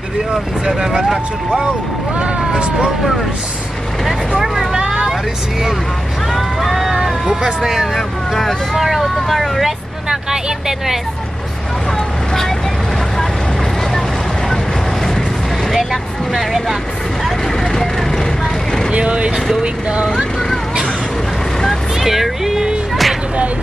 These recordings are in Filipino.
dali sa attraction. Wow! Transformers! Transformer ba? Arisin! Bukas na yan ha, bukas. Tomorrow. Rest muna, kain then rest. Relax muna, relax. Yo, it's going down. Scary. Thank you guys.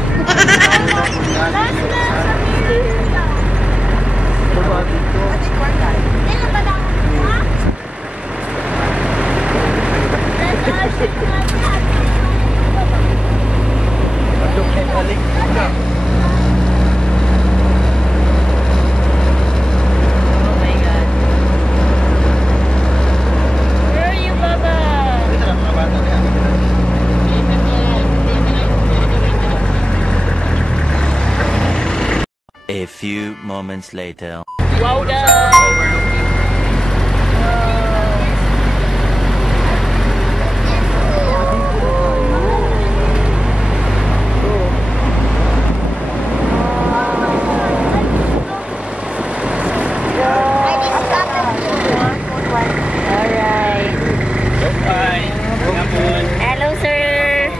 A few moments later. Wow, guys! Alright. Bye. Hello, sir.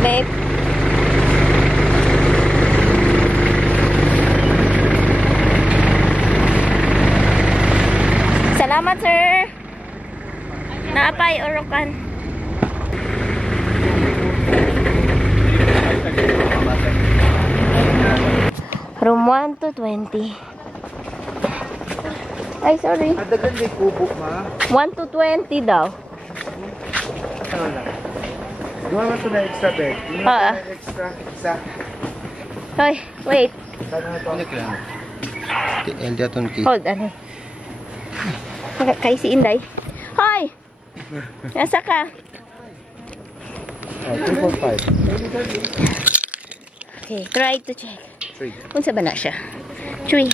Babe. Salamat, sir. Naapay orokan. Room 1 to 20. Ay, sorry. Adagan may kubo ma. 1 to 20 daw. Ano lang. Gawa mo ito na extra bed. Extra. Isa. Hoy, wait. Sana ito. Ano kaya? Hindi atong key. Hold on. Kay si Inday. Hoy! Nasa ka? 2.5. Okay, try to check. 3. Unsa ba na siya? 3.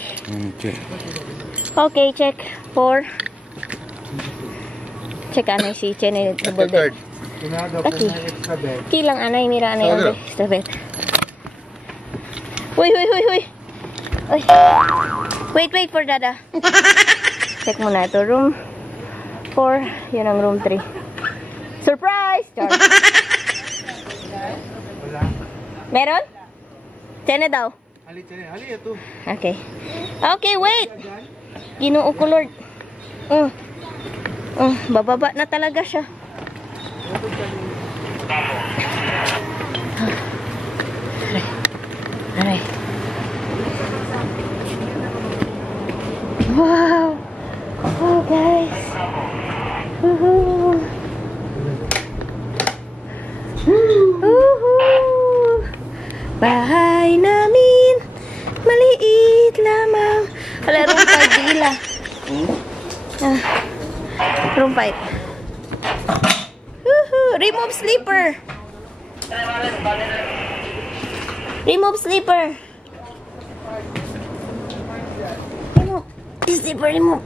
3. Okay, check. 4. Check anay si Chene double bed. Okay. Extra bed. Kilang anay, mira anay ang extra bed. Huy! Uy. Wait for dada. Check muna ito. Room 4. Yun ang room 3. Surprise! Char. Meron? Chene daw. Hali ito. Okay. Okay, wait. Ginoo ko, Lord. Bababa na talaga siya. Aray. Wow. Oh, guys. Woohoo. Woohoo. Bahay namin. Maliit lamang. Wala, room 5 dila. Room 5. Woohoo. Remove sleeper. Remove sleeper. Sleeper remove.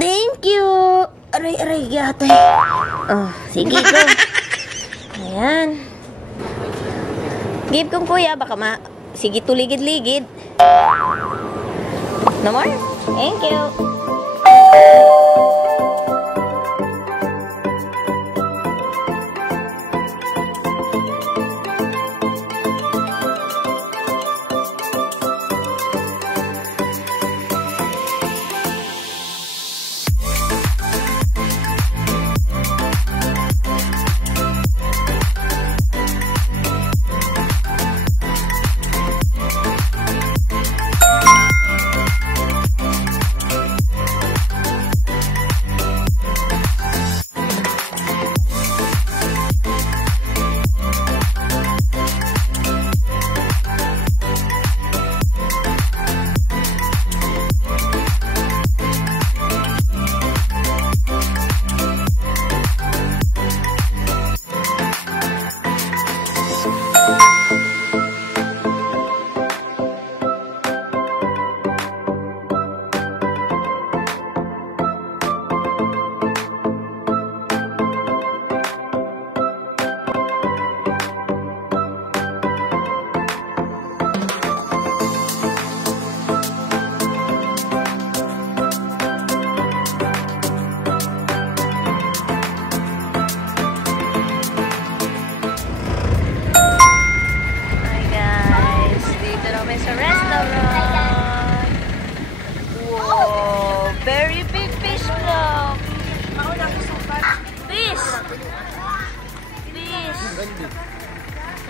Thank you. Aray, gatay. Oh, sige ko. Ayan. Give kong kuya, baka sige tuligid-ligid. No more? Thank you.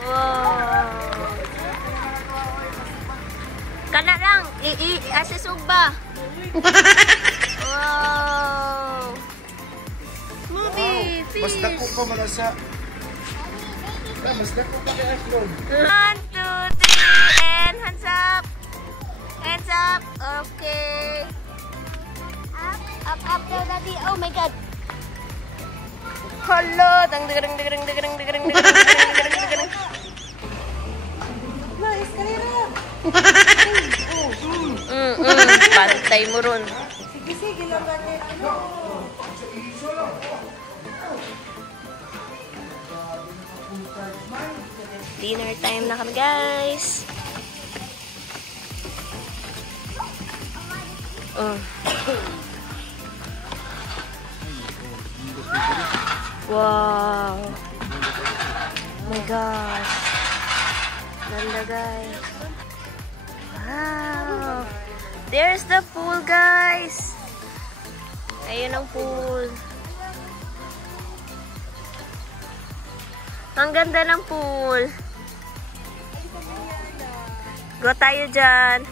Wow. Kana lang, asisog ba? Wow. Movie, fish. Mas dako pa malasa. Mas dako pa kay Aflon. 1, 2, 3, and hands up. Hands up. Okay. Up daw, Daddy. Oh my God. Hello. Dang. Pantay mo ron. Sige lang ganyan. Dinner time na kami, guys. Wow. Oh my gosh. Ganda, guys. Wow. There's the pool, guys. Ayun ang pool. Ang ganda ng pool. Go tayo dyan.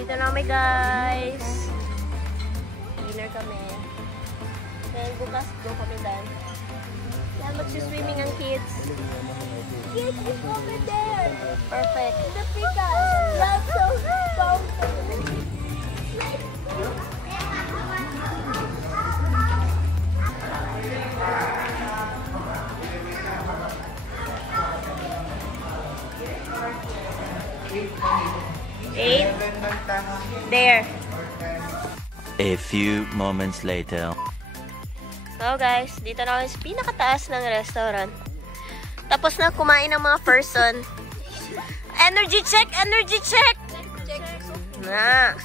Dito na kami, guys. Dinner kami. Then bukas go kami dyan. Yan, magsiswimming ang kids. Kids is over there. Perfect. The picas. That's so Eight. There. A few moments later. So guys, dito na kami sa pinakataas ng restaurant. Tapos na kumain ng mga person. Energy check! Energy check! Na.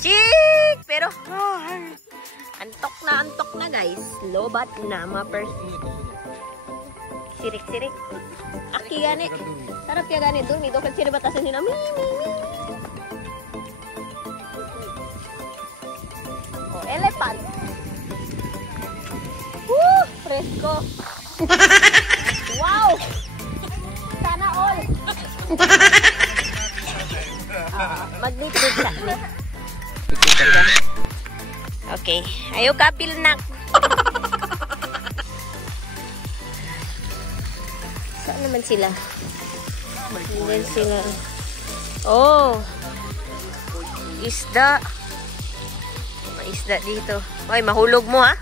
Chick! Pero, antok na guys. Lobat na mga person. Sirik-sirik. Aki gani. Sarap ya gani. Doon, dito kan sila batasan nila. Oh, elephant. Woo! Fresco. Wow! Sana all. Mag-date sa ni. Okay. Ayaw kapil nak. Saan naman sila? Hindi sila. Oh! Isda. May isda dito. Ay, mahulog mo ha?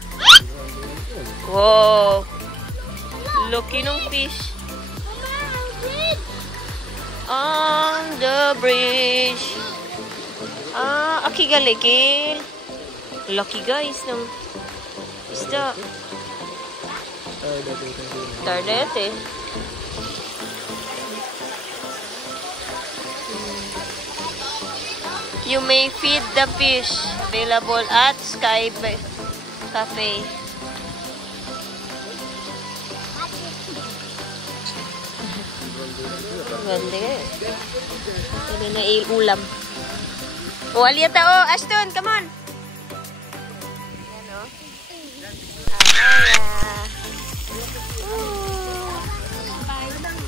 Wow! Laki ng fish. On the bridge. Aki galikil. Laki guys ng isda. Tardete. You may feed the fish. Available at Sky Cafe. Ganda eh. Ano na ulam. Oh, aliyata oh. Ashton, come on. Yan oh.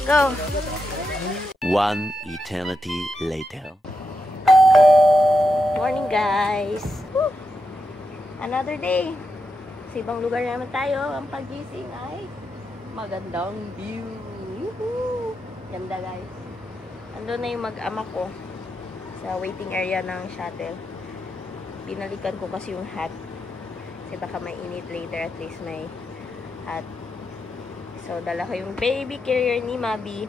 Go. One eternity later. Morning guys. Woo! Another day. Sa ibang lugar naman tayo. Ang pagising ay magandang view. Woohoo! Ganda guys. Ando na yung mag-ama ko sa waiting area ng shuttle. Pinalikan ko kasi yung hat. Kasi baka mainit later, at least may hat. So, dala ko yung baby carrier ni Mabi.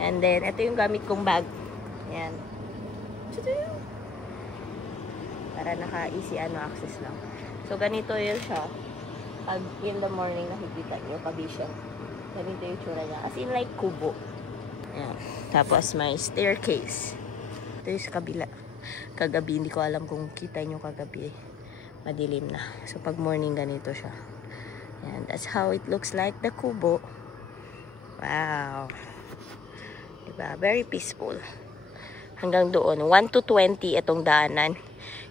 And then, ito yung gamit kong bag. Yan. Para naka-easy access lang. So, ganito yun siya. Pag in the morning, nakikita nyo, kabisya. Ganito yung tsura niya. As in like kubo. Ayan. Tapos may staircase. Ito yung sa kabila. Kagabi, hindi ko alam kung kita nyo kagabi. Madilim na. So pag morning ganito siya. Ayan. That's how it looks like, the kubo. Wow. Diba? Very peaceful. Hanggang doon. 1 to 20 itong daanan.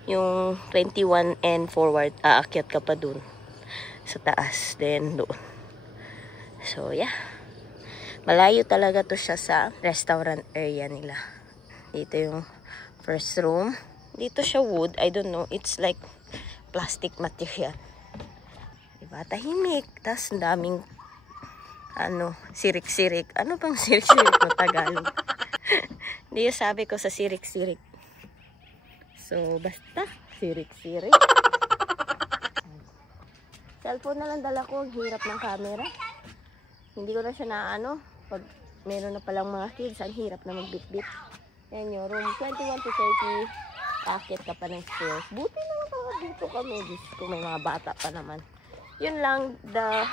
Yung 21 and forward, aakyat ka pa dun. Sa taas. Then doon. So yeah. Malayo talaga to siya sa restaurant area nila. Dito yung first room. Dito siya wood. I don't know. It's like plastic material. Diba? Tahimik. Tapos ang daming sirik-sirik. Ano bang sirik-sirik no Tagalog? Hindi yung sabi ko sa sirik-sirik. So, basta sirik-sirik. Cellphone na lang dala ko. Ang hirap ng camera. Hindi ko na siya na pag meron na palang mga kids, ang hirap na magbit-bit. Yan yung room 21 to 30. Akit ka pa ng stairs. Buti na lang dito kami. Kung may mga bata pa naman. Yun lang the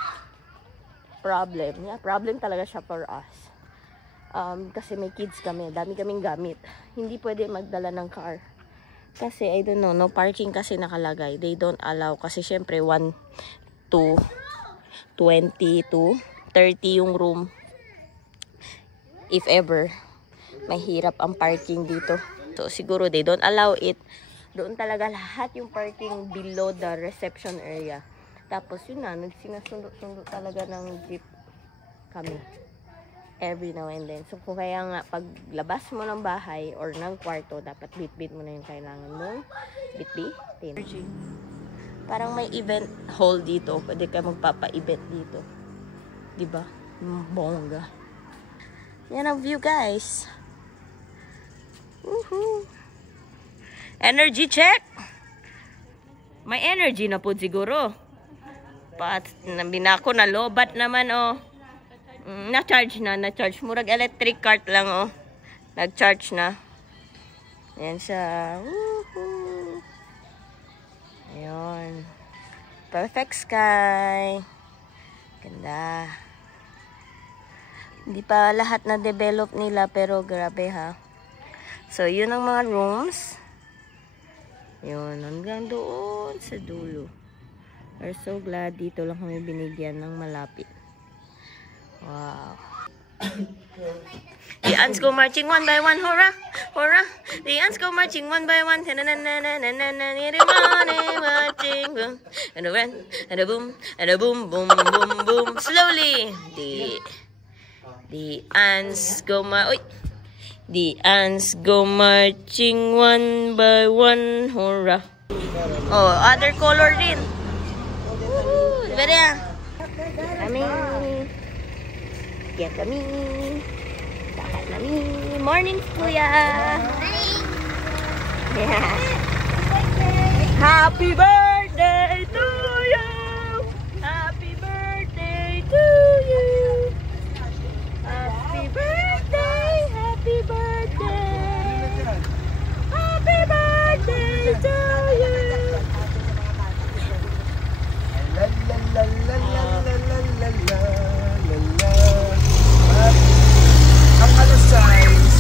problem. Yeah, problem talaga siya for us. Kasi may kids kami. Dami kaming gamit. Hindi pwede magdala ng car. Kasi, I don't know, no parking kasi nakalagay. They don't allow. Kasi, syempre, 1 to 20 to 30 yung room. If ever, mahirap ang parking dito. So, siguro, they don't allow it. Doon talaga lahat yung parking below the reception area. Tapos, yun na, nagsinasundo talaga ng jeep kami. Every now and then. So, kung kaya nga, paglabas mo ng bahay or ng kwarto, dapat bit-bit mo na yung kailangan mong bit-bitin. Parang may event hall dito. Pwede ka magpapa-event dito. Diba? Bongga. Yan ang view, guys. Woohoo! Energy check! May energy na po siguro. Binako na lobat naman, oh. Na-charge na. Murag electric cart lang, oh. Nag-charge na. Ayan siya. Woohoo! Ayun. Perfect sky. Ganda. Hindi pa lahat na-develop nila, pero grabe, ha. So, yun ang mga rooms. Yun. Hanggang doon sa dulo. We're so glad dito lang kami binigyan ng malapit. Wow. The ants go marching one by one, hurrah, hurrah. The ants go marching one by one. And a run, and a boom, boom, boom, boom. Slowly. The ants go The ants go marching one by one, hurrah. Oh, other color din. Woohoo! Diba na? Kami. Dapat kami. Morning, kuya. Yeah. Happy birthday to you. Happy birthday to you. Happy birthday. Happy birthday. Happy birthday to you. La la la la la la la la la. Ang ano size?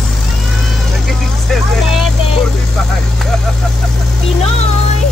Naging 7:45. Pinoy!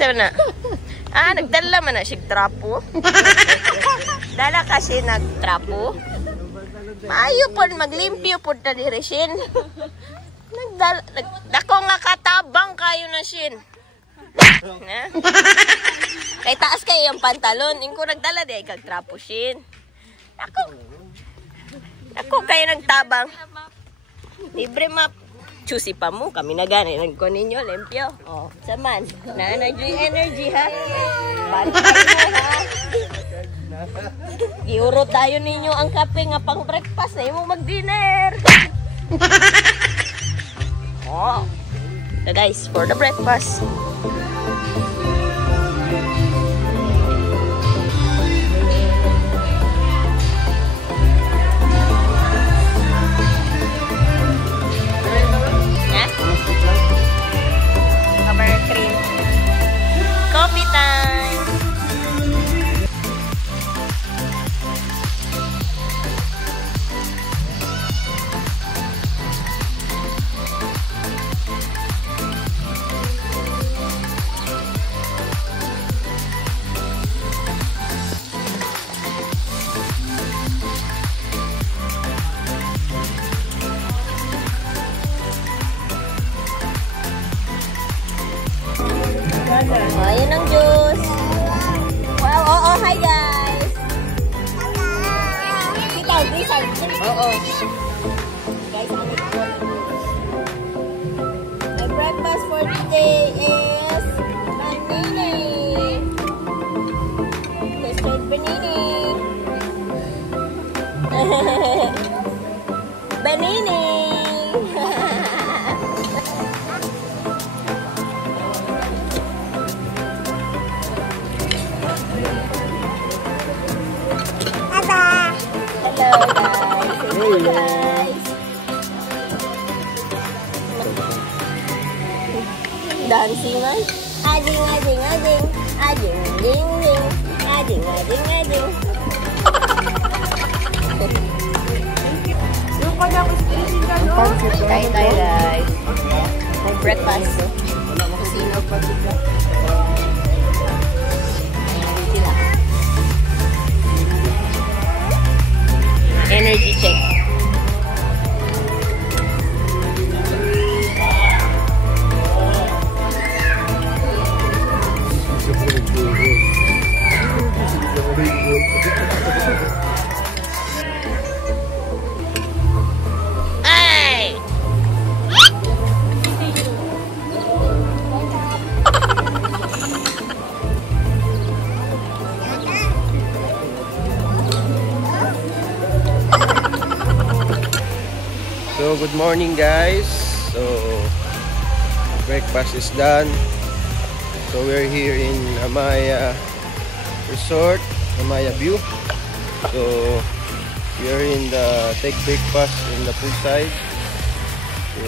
Unsa na? Nagdala man na siya trapo. Dala kasi nagtrapo. Maayo po, maglimpyo po na di Reshin. Dako nga katabang kayo na Shin. Kay taas kayo yung pantalon. Ingko nagdala di ay kagtrapo Shin. Ako kayo nagtabang. Libre map. Chusi pa mo. Kami na gani. Nagko ninyo, limpyo. O, saman. Energy ha. Bantay mo ha. Iuro tayo ninyo ang kape nga pang breakfast na imong mag-dinner. Oh. So guys, for the breakfast. Cream. Coffee time. Ayan ang juice. Wow, oo, hi guys. Sitaw. Oo. Guys, my breakfast for today is panini. Toasted panini. Panini. Hello guys. Dancing man. Ading. Ading ding. Ading. Yung kanya ko squeezing ka, no? Kain tayo guys. Breakfast. Kusino. Sila. Energy check. Hey! So, good morning guys. So, breakfast is done. So, we're here in Amaya Resort, Amaya View. So, we are in the take breakfast in the poolside. So,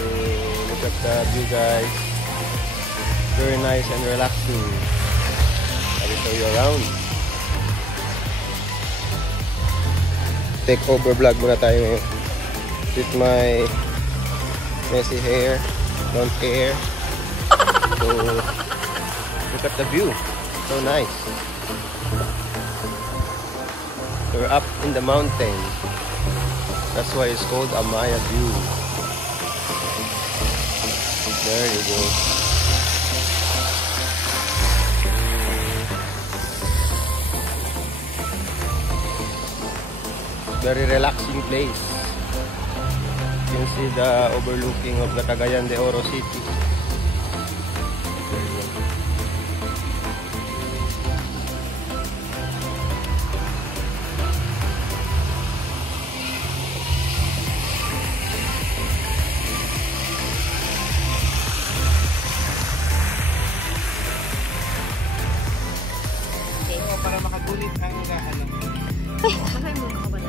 look at the view guys. Very nice and relaxing. I will show you around. Take over vlog muna tayo ngayon. With my messy hair, blonde hair. So, look at the view. So nice. We're up in the mountain. That's why it's called Amaya View. There you go. Very relaxing place. You can see the overlooking of the Cagayan de Oro City. Para makagulit ang alam.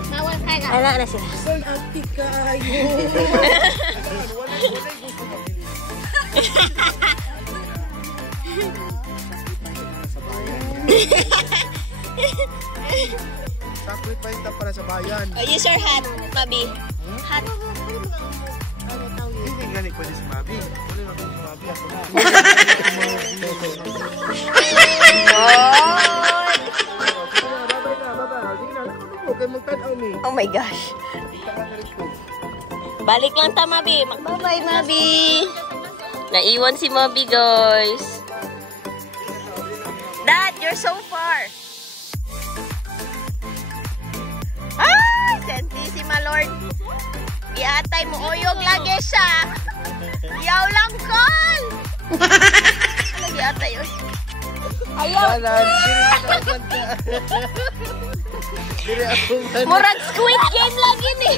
Bawal ka na. Ala na sila. Son, ati kayo. Sacrifice na para sa bayan. Use your hat, Mabi. Hat. Hindi nga gani pwede si Mabi. Pwede na si Mabi. Ako na. Oh my gosh. Balik lang ta, Mabi. Bye-bye, Mabi. Naiwan si Mabi, guys. Dad, you're so far. Ay, Santísima Lord. Iatay mo uyog lagi siya. Yaw lang, call. Iatay yun. Ayaw. Murag Squid Game lagi ni.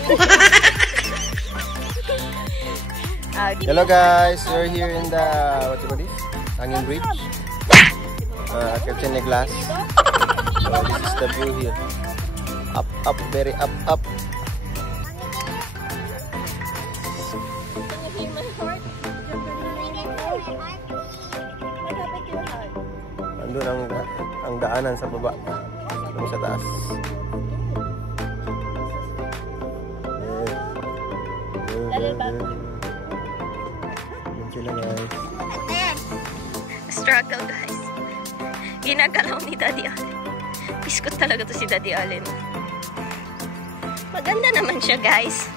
Hello guys, we're here in the, what you call this? Hanging Bridge. Kitchen Glass. So this is the view here. Up, up, very up, up. Nandun ang daanan sa baba. Doon sa taas. Yan sila guys. Struggle guys. Ginagalaw ni Daddy Allen. Biskot talaga to si Daddy Allen. Maganda naman siya guys.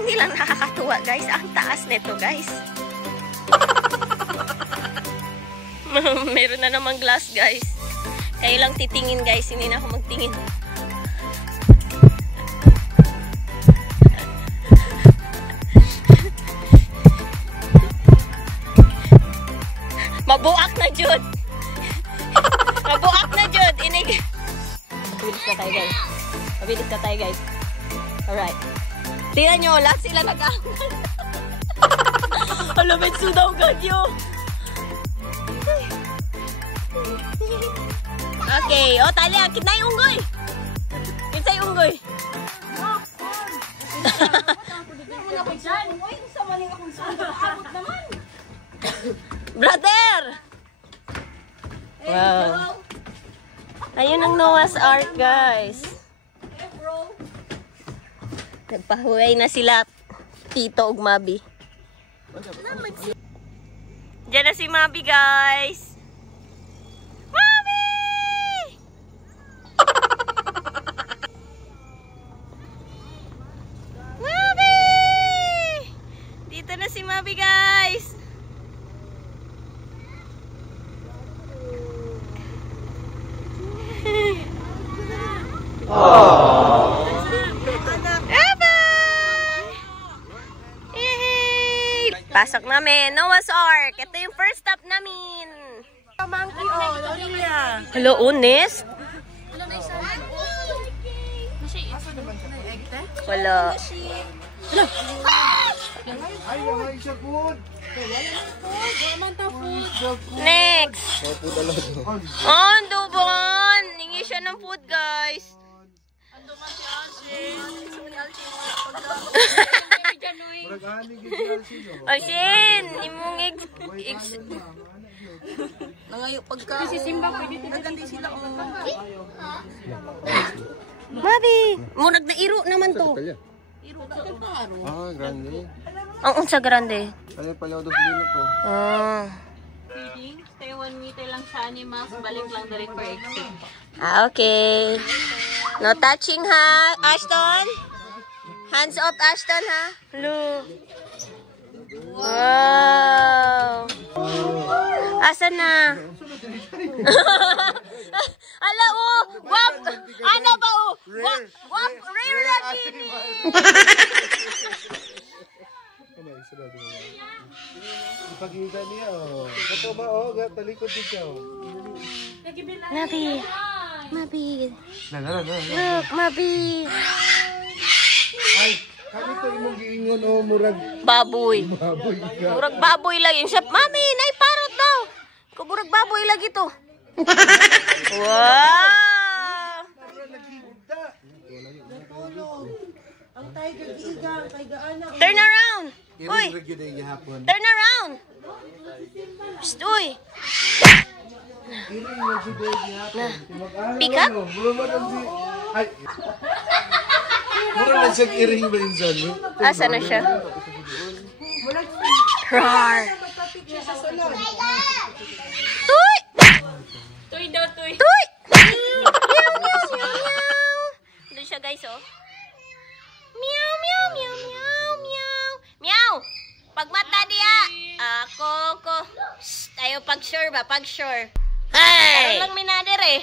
Hindi lang nakakatuwa guys. Ang taas nito guys. Meron na namang glass guys. Kayo lang titingin guys. Hindi na ako magtingin. Mabuak na Jud. Mabuak na Jud. Inig. Mabilis na tayo guys. Mabilis na tayo guys. Alright. Tingnan nyo. Lahat sila nag-aangal. Alamit sudaw ganyo. Okay. O, talya. Kitna yung unggoy. Kitna yung unggoy. Brother! Wow. Ayun ang Noah's Ark, guys. Nagpahuway na sila Tito ug Mabi. Diyan na si Mabi, guys. Mabi! Mabi! Dito na si Mabi, guys. Pasok namin. Noah's Ark. Ito yung first stop namin. Monkey, oh, Lilia. Hello, Unis? Wala. Next. Oh, Dubon. Hingi siya ng food, guys. Alsin, imong Nangayo pagka. Si Simba pwede nagandi sila Mabi, murag na iro naman to. Iro ka paro. Ah, grande. Ang unsa grande? Ano pala dos dilo ko. Ah. Feeding, stay 1 meter lang sa animals, balik lang direct for exit. Ah, okay. No touching ha, Ashton? Hands off, Ashton ha? Hello. Wow. Asan na? Ala oh, wap. Ano ba oh? Wap, rare lagi ni. Ipakita niya oh. Kato ba oh, talikod din siya oh. Mabi. Mabi. Na. Look, Mabi. Ay, kami to imong giingon oh, murag Baboy. baboy ka. Murag baboy lagi. Siya, Mami, naiparot daw. Kung murag baboy lagi to. Wow! Ang tiger giigang, taigaan na. Turn around. Uy, Regular gihapon. turn around. Psst, uy. Pick up? Ay. Mura na siya iring ba yun dyan? Asa na siya? Roar! Magpa-picture sa sunod. Tuy! Tuy daw, tuy. Tuy! Meow, meow, meow, meow. Doon siya guys, oh. Meow, meow, meow, meow, meow. Meow! Pagmata diya. Ako. Shh, tayo pag-sure ba? Pag-sure. Hey! Ano lang minader eh.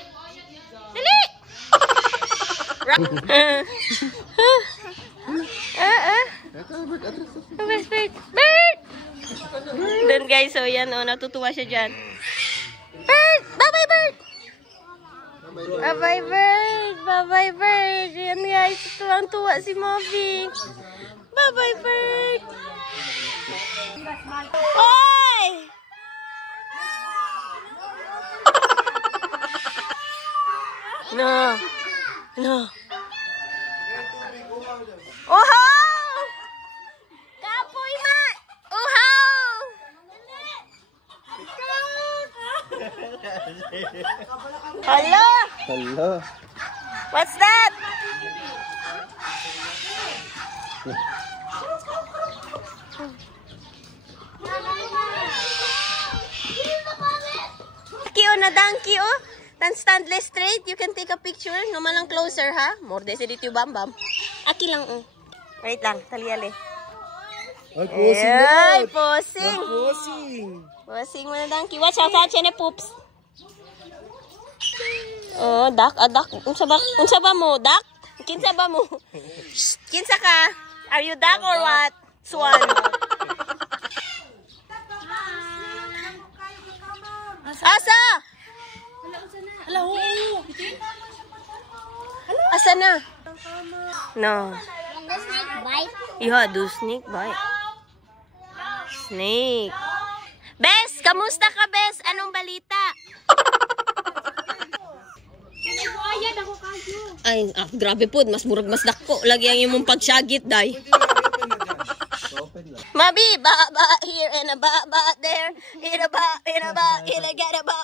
Dali! Bird! Doon guys, so yan, oh, natutuwa siya dyan. Bird! Bye-bye, bird! Bye-bye, bird! Bye-bye, bird! Yan guys, tuwang-tuwa si Moby. Bye-bye, bird! Hoy! No! Uhaw! Kapoy ma! Uhaw! Hello! Hello. What's that? Donkey, oh. Stand straight. You can take a picture. No malang closer, ha? More desi dito bam. Aki lang, oh. Wait lang. Taliali. Ay, posing Ay, na. posing. Posing. Posing mo na, donkey. Watch out, na poops. Oh, duck. Unsa ba mo? Duck? Kinsa ba mo? Kinsa ka? Are you duck or what? Swan. Asa? Asa na? No. Yeah, do snake bite. Snake. Bes, kamusta ka, Bes? Anong balita? Ay, grabe po. Mas murag mas dako. Lagi ang imong pagsyagit, day. Mabi, ba here and a ba there. In a ba, get a ba.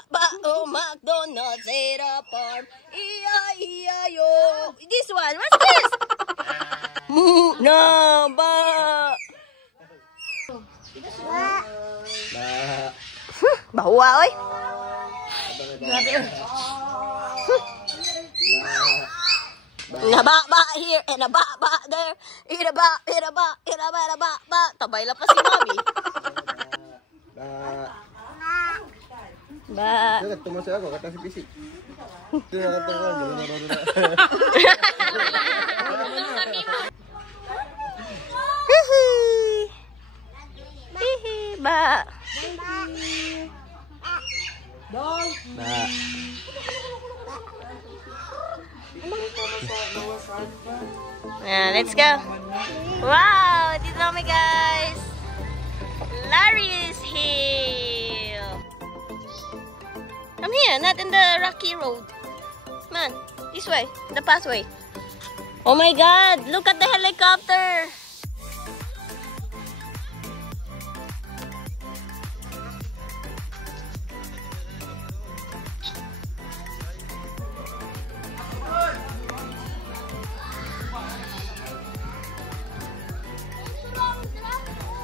Oh, McDonald's, in a farm. E-I-E-I-O. This one, what's this? No, ba. Bahuwa, oy. Grabe, oy. Naba here and a ba there. In a ba. Tabay la pa si Mami. Ba. Tumas ako, kata si Pisik. Hihi, ba. Let's go. Wow, dito kami guys. Larry's Hill. Come here, not in the rocky road. Come on, this way, the pathway. Oh my God, look at the helicopter.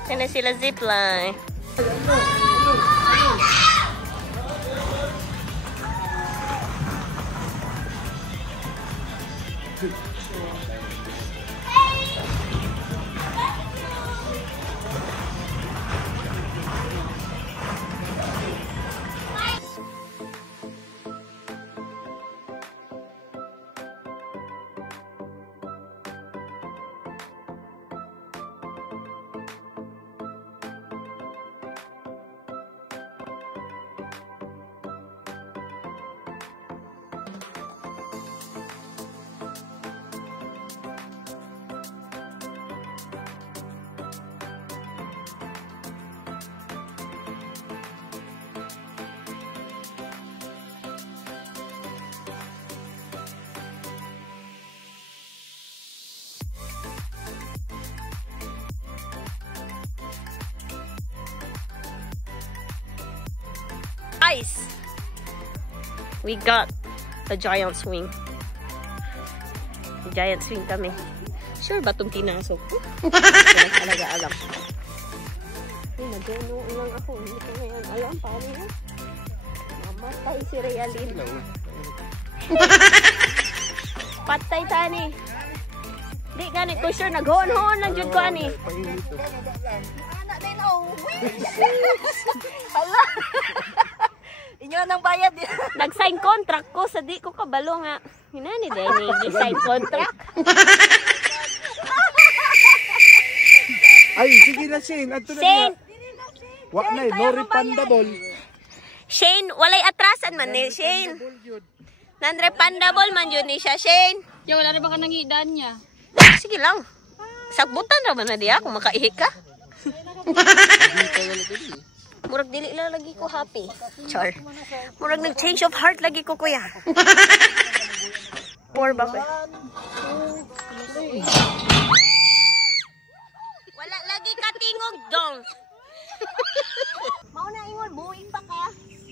Sana sila zipline. Ice. We got a giant swing. Giant swing kami. Sure ba itong pinasok? Hindi talaga alam. Nagano lang ako. Hindi ko ngayon alam paano yun. Mamatay si Realin. Patay tani. Di gani ko sure naghon-hon lang jud ko ani. Ana din oh. Hala. Inyo nang bayad. Nag-sign contract ko sa di ko kabalo nga. Hinani din ni sign contract. Ay, sige na Shane. Ato na Shane. Wa na, no refundable. Shane, walay atrasan man ni Shane. Non-refundable man yun ni siya, Shane. Yo, wala na ba ka nangidan niya? Sige lang. Sagbutan naman na diya kung makaihi ka. Murag dili lang lagi ko happy. Char. Murag nag-change of heart lagi ko, kuya. Or ba, kuya? Wala lagi ka tingog, dong. Mau na ingon, buhay pa ka.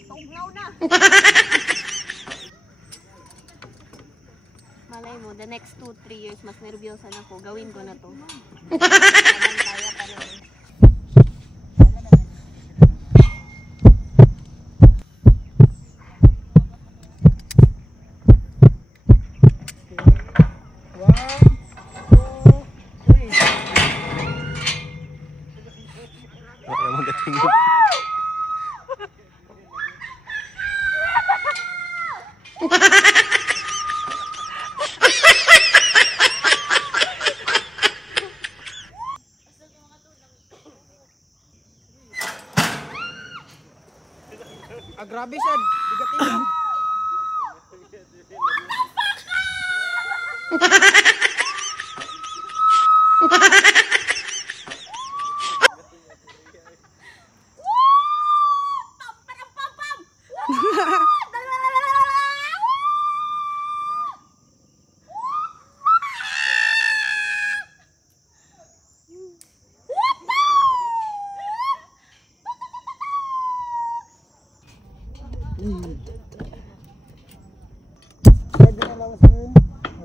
Tugnaw na. Malay mo, the next 2-3 years, mas nervyosa na ko. Gawin ko na to. Kaya pa naman. Grabe sad, bigatin.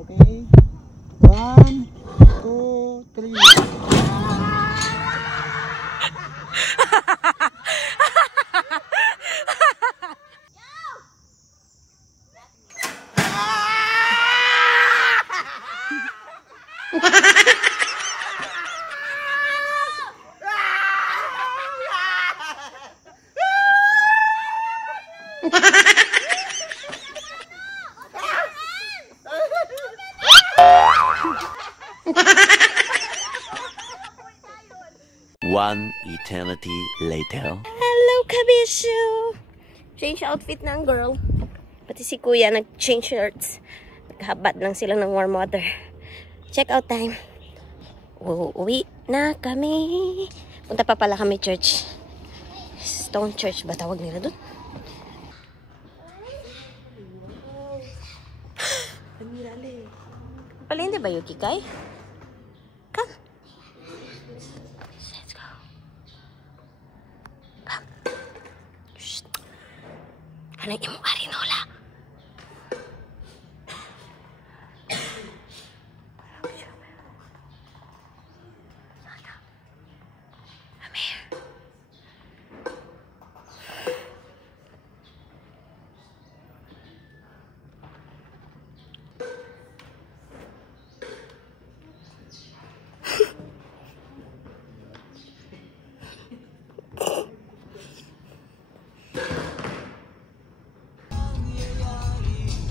Okay. 1, 2, 3. One eternity later. Hello, Kabisyo! Change outfit ng girl. Pati si kuya nag-change shirts. Naghabad lang sila ng warm water. Check out time. Uuwi na kami. Punta pa pala kami church. Stone Church ba tawag nila dun? Pala hindi ba Yuki Kai? Come. Let's go. Come. Shh. Anong imong arinola? Come here.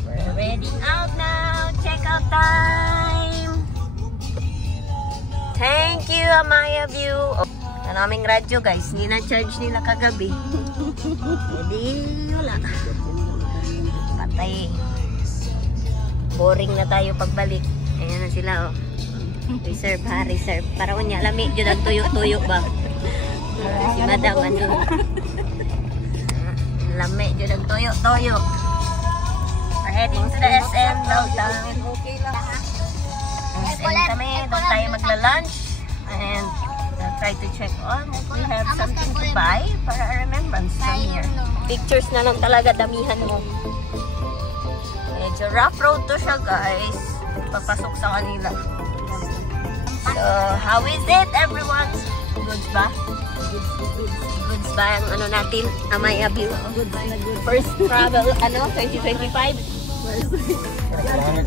We're heading out now. Check out time. Thank you, Amaya View. Ang aming radyo, guys. Hindi na-charge nila kagabi. Hindi, wala. Patay. Boring na tayo pagbalik. Ayan na sila, oh. Reserve, ha? Reserve. Para kunya, lami. Diyan ang tuyo-tuyo ba? Si Madam, ano? Lami. Diyan ang tuyo-tuyo. We're heading to the SM Downtown. SM kami. Doon tayo magla-lunch. And we'll try to check on if we have something to buy para a remembrance from here. Pictures na lang talaga. Damihan mo. Medyo rough road to siya, guys. Papasok sa kanila. So, how is it, everyone? Good ba? Goods ba ang ano natin? Amaya View. First travel, 2025.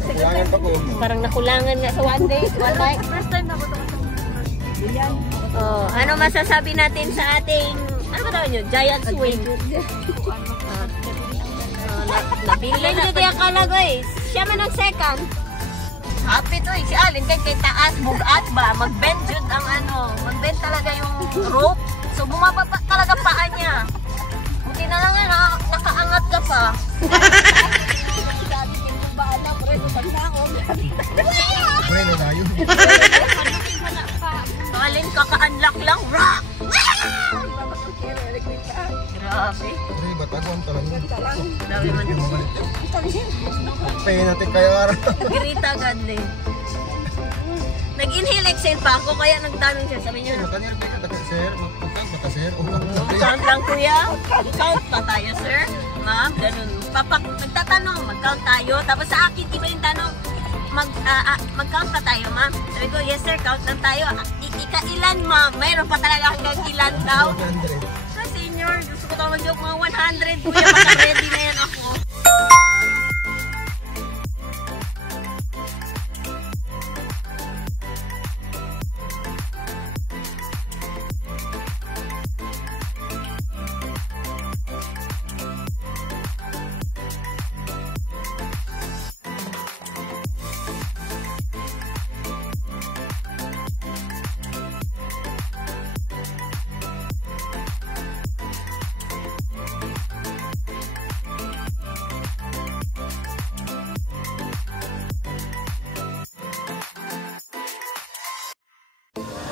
Kulangan pa ko. Parang nakulangan nga sa one day, one night. First time na ko ito. Oh, ano masasabi natin sa ating, ano ba tawag nyo? Giant swing. Nabilin ko diya kala guys. Siya man ang second. Happy to si Alin kay taas, bugat ba? Mag-bend yun ang mag-bend talaga yung rope. So bumaba pa talaga paa niya. Buti na lang nakaangat ka pa. Pre, na tayo. Alin, kaka-unlock lang. Rock! Grabe. Pre, batagwan talaga. Grabe man. Pay natin kayo araw. Girita agad eh. Nag-inhale, exhale pa ako, kaya nagtanong siya. Sabi niya, Matanir pa ka, sir. Baka sir. count lang kuya. Count pa tayo, sir. Ma'am, ganun. Nagtatanong, mag-count tayo. Tapos sa akin, iba yung tanong, mag-count pa tayo, ma'am. Sabi ko, yes sir, count lang tayo. Ika-ilan, ma'am? Mayroon pa talaga hanggang ilan daw. 100. Sa senior, gusto ko tawag yung mga 100. Kuya, baka ready na yan ako.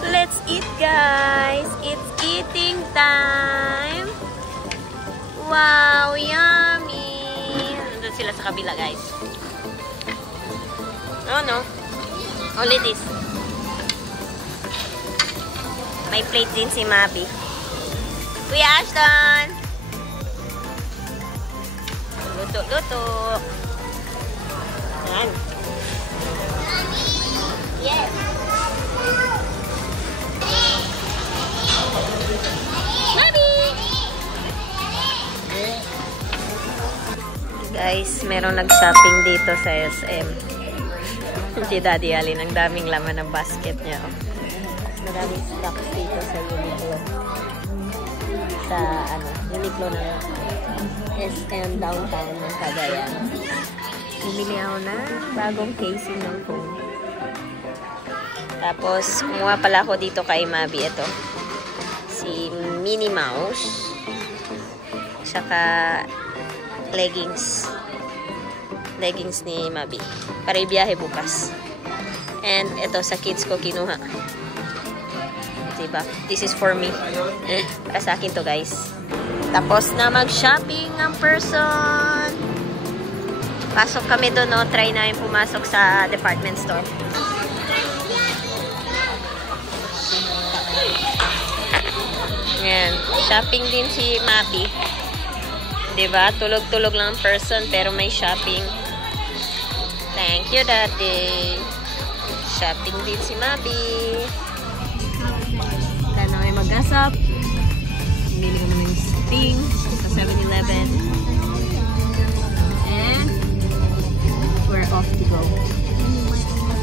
Let's eat, guys! It's eating time! Wow, yummy! Nandun sila sa kabila, guys. No. Only this. May plate din si Mabi. Kuya Ashton! Luto. Yan. Yes! Guys, meron nag-shopping dito sa SM. Si Daddy Alin, ang daming laman ng basket niya. Oh. Maraming stocks dito sa Uniqlo. Sa Uniqlo ng SM downtown ng Cagayan. Bumili ako na bagong casing ng phone. Tapos, kumuha pala ako dito kay Mabi. Ito. Si Minnie Mouse. Saka leggings ni Mabi para ibiyahe bukas. And ito sa kids ko kinuha, diba? This is for me. Para sa akin to, guys. Tapos na mag-shopping ang person. Pasok kami doon, no? Try namin pumasok sa department store. Yan. Shopping din si Mabi. Diba? Tulog-tulog lang ang person pero may shopping. Thank you, Daddy. Shopping din si Mabi. Wala na kayo mag-asap. Bili ko naman yung Sting sa 7-Eleven. And we're off to go.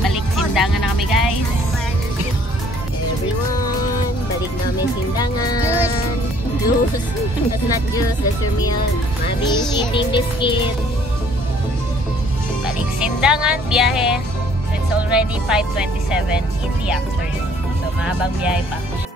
Balik sindangan na kami, guys. Everyone, balik namin sindangan. Juice. That's not juice, that's your meal. Mommy is eating biscuit. Balik sindangan, biyahe. It's already 5:27 in the afternoon. So, mahabang biyahe pa.